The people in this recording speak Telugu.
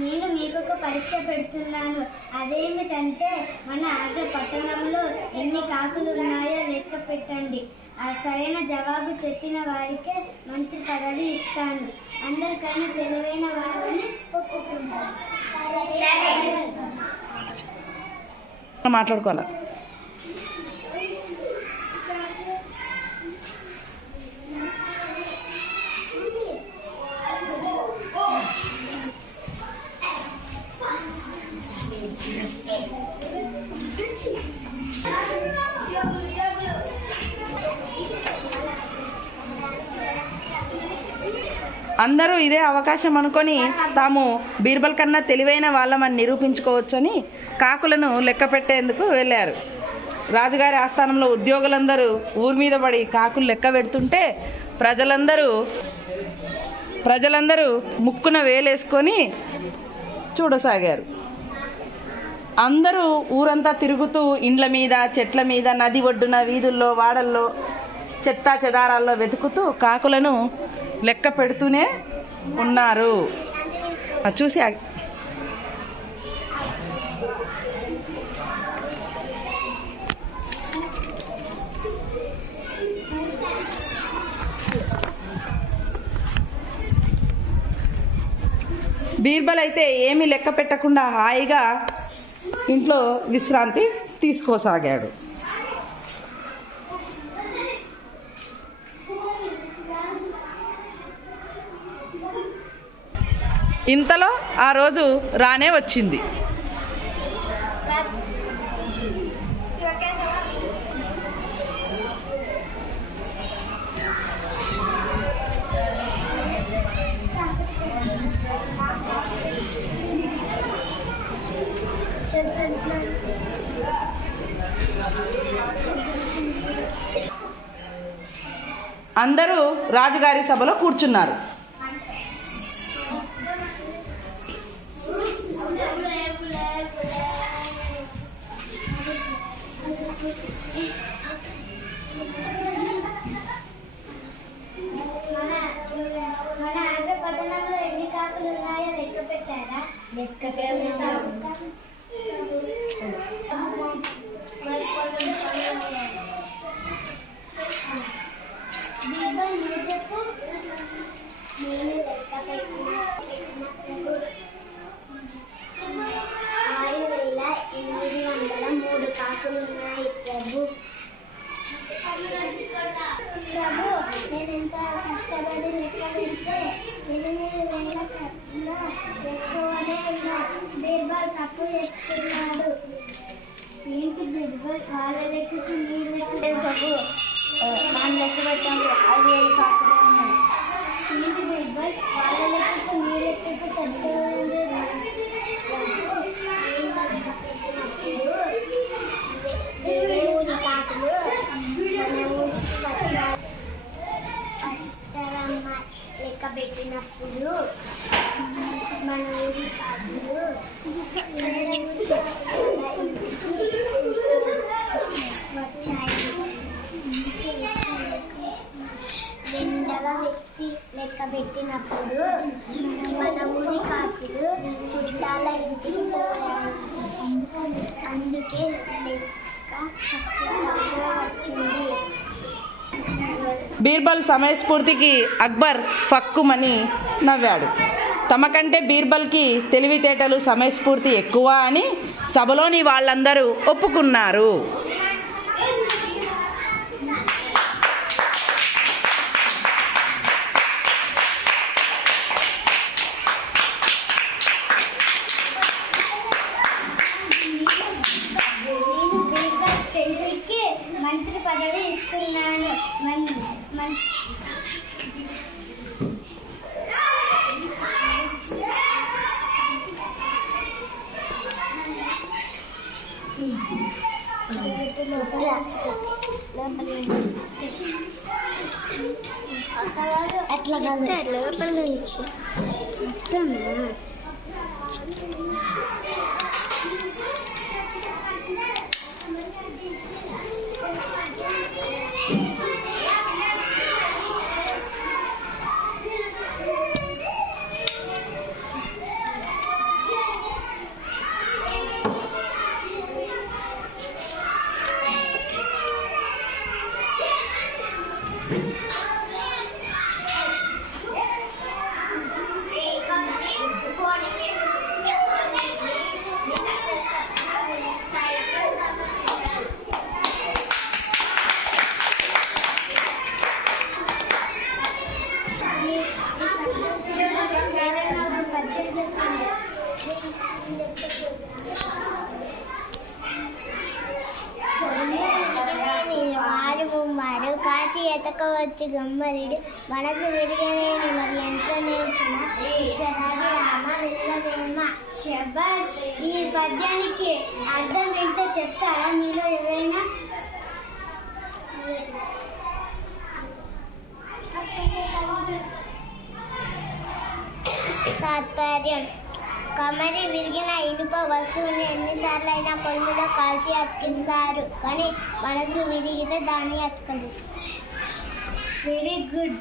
నేను మీకు ఒక పరీక్ష పెడుతున్నాను. అదేమిటంటే మన ఆగ్రా పట్టణంలో ఎన్ని కాకులు ఉన్నాయో లెక్క పెట్టండి. ఆ సరైన జవాబు చెప్పిన వారికే మంత్రి పదవి ఇస్తాను. అందరికైనా తెలివైన వారిని ఒప్పుకుంటాను. మాట్లాడుకోవాలా? అందరూ ఇదే అవకాశం అనుకొని తాము బీర్బల్ కన్నా తెలివైన వాళ్ళమని నిరూపించుకోవచ్చని కాకులను లెక్క పెట్టేందుకు వెళ్ళారు. రాజుగారి ఆస్థానంలో ఉద్యోగులందరూ ఊరి మీద పడి కాకులు లెక్క పెడుతుంటే ప్రజలందరూ ముక్కున వేలేసుకొని చూడసాగారు. అందరూ ఊరంతా తిరుగుతూ ఇండ్ల మీద, చెట్ల మీద, నది ఒడ్డున, వీధుల్లో, వాడల్లో, చెత్తా చెదారాల్లో వెతుకుతూ కాకులను లెక్క పెడుతూనే ఉన్నారు. చూసి బీర్బల్ అయితే ఏమీ లెక్క పెట్టకుండా హాయిగా ఇంట్లో విశ్రాంతి తీసుకోసాగాడు. ఇంతలో ఆ రోజు రానే వచ్చింది. అందరూ రాజుగారి సభలో కూర్చున్నారు. మన ఆగ్రా పట్టణంలో ఎన్ని కాకులు ఉన్నాయో లెక్క పెట్టారా? లెక్క చెప్పు. నేను లెక్క పెట్టినప్పుడు 6803 కాకులున్నాయి ప్రభు. నేనెంత కష్టపడి లెక్క పెడితే 8000 కన్నా ఎక్కువనే ఉన్నా. బీర్బల్ తప్పు చెప్తున్నాడు. ఏంటి బీర్బల్? వాళ్ళ లెక్కకు నీ లెక్క ప్రభు. మనం లెక్క పెట్టాము 5000 కాకులు ఉన్నాయి. ఏంటి బీర్బల్? వాళ్ళ లెక్కకు నీ లెక్కకు సరిపోయింది. కాకులు లెక్క పెట్టినప్పుడు మన ఊరి కాకులు వచ్చాయి. రెండవ వ్యక్తి లెక్క పెట్టినప్పుడు మన ఊరి కాకులు చుట్టాల ఇంటికి పోయాయి. అందుకే లెక్క తక్కువగా వచ్చింది. బీర్బల్ సమయస్ఫూర్తికి అక్బర్ ఫక్కుమని నవ్వాడు. తమకంటే బీర్బల్కి తెలివితేటలు, సమయస్ఫూర్తి ఎక్కువ అని సభలోని వాళ్ళందరూ ఒప్పుకున్నారు. మంత్రి పదవి ఇస్తున్నాను. అట్లా లోపల నుంచి కాచి ఎతకవచ్చు గమ్మరుడు మనసు విరిగలేని మరి ఎంతో నేర్చిన ఈశ్వరాది రామ విశ్వవేమ. శబాష్. ఈ పద్యానికి అర్థం ఏంటో చెప్తారా మీలో ఎవరైనా? తాత్పర్యం: కమరి విరిగిన ఇనుప వస్తువుని ఎన్నిసార్లు అయినా కొలుములో కాల్చి అతికిస్తారు, కానీ మనసు విరిగితే దాన్ని అతకలేదు. Very good.